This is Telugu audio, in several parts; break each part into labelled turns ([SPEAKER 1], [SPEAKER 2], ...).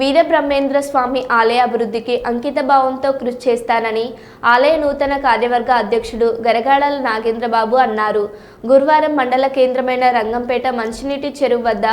[SPEAKER 1] వీరబ్రహ్మేంద్ర స్వామి ఆలయ అభివృద్ధికి అంకిత భావంతో కృషి చేస్తానని ఆలయ నూతన కార్యవర్గ అధ్యక్షుడు గరగాడల నాగేంద్రబాబు అన్నారు. గురువారం మండల కేంద్రమైన రంగంపేట మంచినీటి చెరువు వద్ద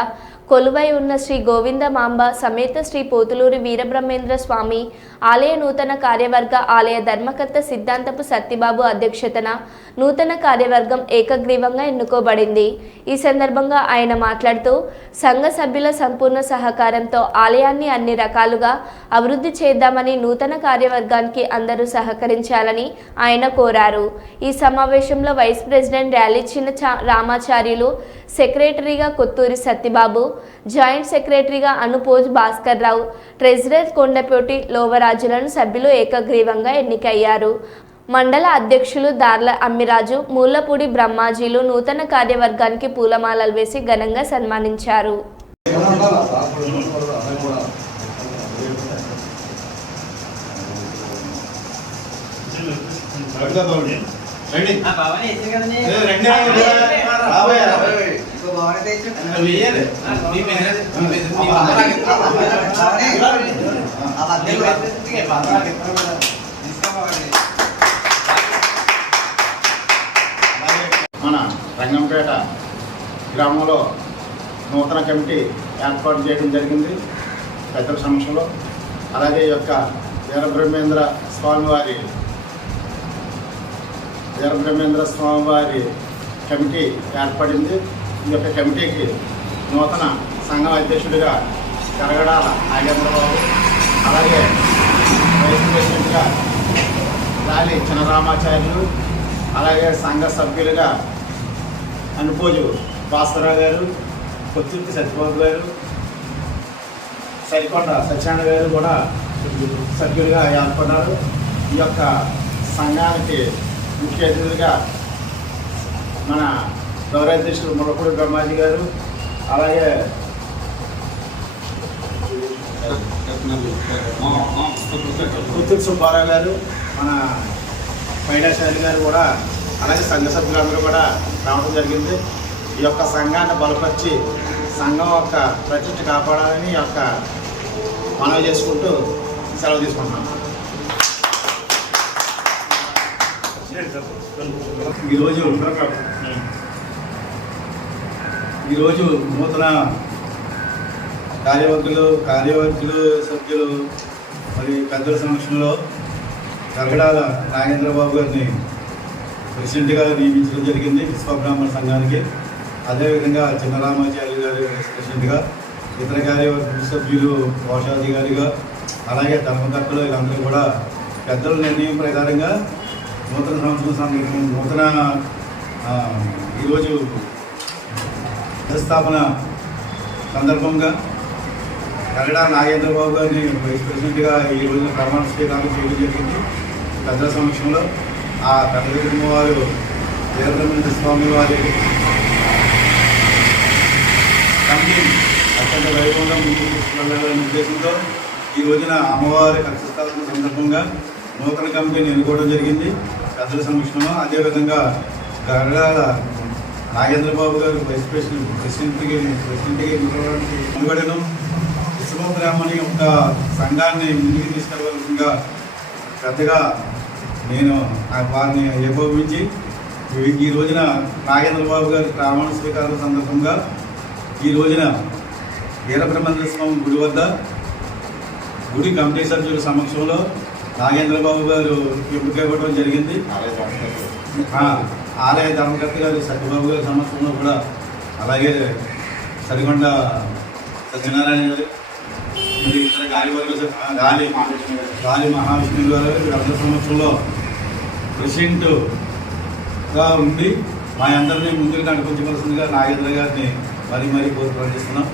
[SPEAKER 1] కొలువై ఉన్న శ్రీ గోవింద మాంబ సమేత శ్రీ పోతులూరి వీరబ్రహ్మేంద్ర స్వామి ఆలయ నూతన కార్యవర్గ ఆలయ ధర్మకర్త సిద్ధాంతపు సత్యబాబు అధ్యక్షతన నూతన కార్యవర్గం ఏకగ్రీవంగా ఎన్నుకోబడింది. ఈ సందర్భంగా ఆయన మాట్లాడుతూ సంఘ సభ్యుల సంపూర్ణ సహకారంతో ఆలయాన్ని అన్ని రకాలుగా అభివృద్ధి చేద్దామని నూతన కార్యవర్గానికి అందరూ సహకరించాలని ఆయన కోరారు. ఈ సమావేశంలో వైస్ ప్రెసిడెంట్ ర్యాలీ చిన్న చా- రామాచార్యులు సెక్రటరీగా కొత్తూరి సత్యబాబు జాయింట్ సెక్రటరీగా అనుపోజ్ భాస్కర్ రావు. ట్రెజరర్ కొండపోటి లోవరాజులను సభ్యులు ఏకగ్రీవంగా ఎన్నికయ్యారు. మండల అధ్యక్షులు దార్ల అమ్మిరాజు మూలపూడి బ్రహ్మాజీలు నూతన కార్యవర్గానికి పూలమాలలు వేసి ఘనంగా సన్మానించారు.
[SPEAKER 2] రండి. మన రంగంపేట గ్రామంలో నూతన కమిటీ ఏర్పాటు చేయడం జరిగింది పెద్దల సమక్షంలో. అలాగే ఈ యొక్క వీరబ్రహ్మేంద్ర స్వామివారి వీరబ్రహ్మేంద్ర స్వామివారి కమిటీ ఏర్పడింది. ఈ యొక్క కమిటీకి నూతన సంఘం అధ్యక్షుడిగా కరగడాల నాగేంద్రబాబు అలాగే వైస్ ప్రెసిడెంట్గా రాలి చినరామాచార్యులు అలాగే సంఘ సభ్యులుగా అనుపోజు భాస్కరరావు గారు కొత్తిర్తి సత్యబాబు గారు సరికొండ సత్యనారాయణ గారు కూడా సభ్యులుగా ఏర్పడ్డారు. ఈ యొక్క సంఘానికి ముఖ్య అతిథులుగా మన గౌరవాధ్యక్షుడు మురపూడి బ్రహ్మాజీ గారు అలాగే పుత్తూరు సుబ్బారావు గారు మన పైడాశాలి గారు కూడా అలాగే సంఘ సభ్యులందరూ కూడా రావడం జరిగింది. ఈ యొక్క సంఘాన్ని బలపరిచి సంఘం యొక్క ప్రతిష్ట కాపాడాలని ఈ యొక్క మనవి చేసుకుంటూ సెలవు తీసుకుంటున్నాం.
[SPEAKER 3] ఈరోజు ఈరోజు నూతన కార్యవర్గులు కార్యవర్గులు సభ్యులు మరి పెద్దల సమక్షంలో కరగడాల నాగేంద్రబాబు గారిని ప్రెసిడెంట్గా నియమించడం జరిగింది విశ్వబ్రాహ్మణ సంఘానికి. అదేవిధంగా చిన్నరామాచార్య గారు ప్రెసిడెంట్గా ఇతర కార్యవర్గ సభ్యులు కోశాధికారిగా అలాగే ధర్మకర్తలు వీళ్ళందరూ కూడా పెద్దల నిర్ణయం ప్రకారంగా నూతన సంవత్సరం సంఘం నూతన ఈరోజు ప్రతిష్టాపన సందర్భంగా కన్నడ నాగేంద్రబాబు గారిని వైస్ ప్రెసిడెంట్గా ఈ రోజున ప్రమాణ స్వీకారం చేయడం జరిగింది. పెద్దల సమక్షంలో ఆ పెద్ద కుటుంబం వారు వీరబ్రహ్మేంద్ర స్వామి వారి కమిటీ అత్యంత వైభవంగా ముందుకు తీసుకెళ్ళాలనే ఉద్దేశంతో ఈ రోజున అమ్మవారి కక్షస్థాపన సందర్భంగా నూతన కమిటీని ఎన్నుకోవడం జరిగింది. పెద్దల సమక్షంలో అదేవిధంగా గరడాల నాగేంద్రబాబు గారు వైస్ ప్రెసిడెంట్ ప్రెసిడెంట్గా ఎన్నుకోవడానికి ముందుగడను విశ్వబ్రాహ్మణి యొక్క సంఘాన్ని ముందుకు తీసుకెళ్ళవలసిందిగా పెద్దగా నేను వారిని ఏకోపించి ఈ- రోజున నాగేంద్రబాబు గారి ప్రమాణ స్వీకారం సందర్భంగా ఈ రోజున వీరబ్రహ్మేంద్ర స్వామి గుడి వద్ద గుడి కమిటీ సభ్యుల సమక్షంలో నాగేంద్రబాబు గారు ఎంపిక ఇవ్వడం జరిగింది. ఆ, ఆలయ ధర్మకర్త గారు సత్యబాబు గారి సమస్యలో కూడా అలాగే సరిగొండ సత్యనారాయణ గారు ఇతర గాలి గాలి గాలి మహావిష్ణువు గారు వీరందరి సమక్షంలో ప్రెసిడెంట్గా ఉండి మా అందరినీ ముందుకు నడిపించవలసిందిగా నాగేంద్ర గారిని మరీ మరీ కోరుకు ప్రార్థిస్తున్నాం